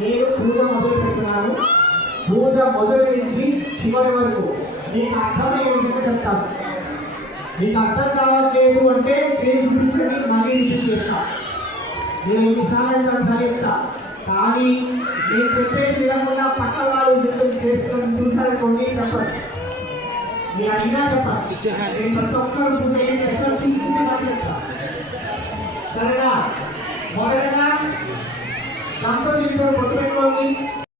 నేను పూజ మొదలు పెడుతున్నాను. పూజ మొదలు నుంచి చివరి వరకు మీకు అర్థమయ్యే విధంగా చెప్తాను. మీకు అర్థం కావట్లేదు అంటే చేయి చూపించండి, మళ్ళీ రిపీట్ చేస్తా. నేను ఎన్నిసార్లు అంటాను సరే చెప్తా, కానీ నేను చెప్పేది విధంగా పక్క వాళ్ళు విధంగా చేస్తాను చూసారనుకోండి చెప్పండి. మీరు అడిగినా చెప్పండి. నేను ప్రతి ఒక్కరు పూజ ఎక్కడ తీసుకుంటే నాకు చెప్తా. సరేనా? మొదటగా సంప్రదించడం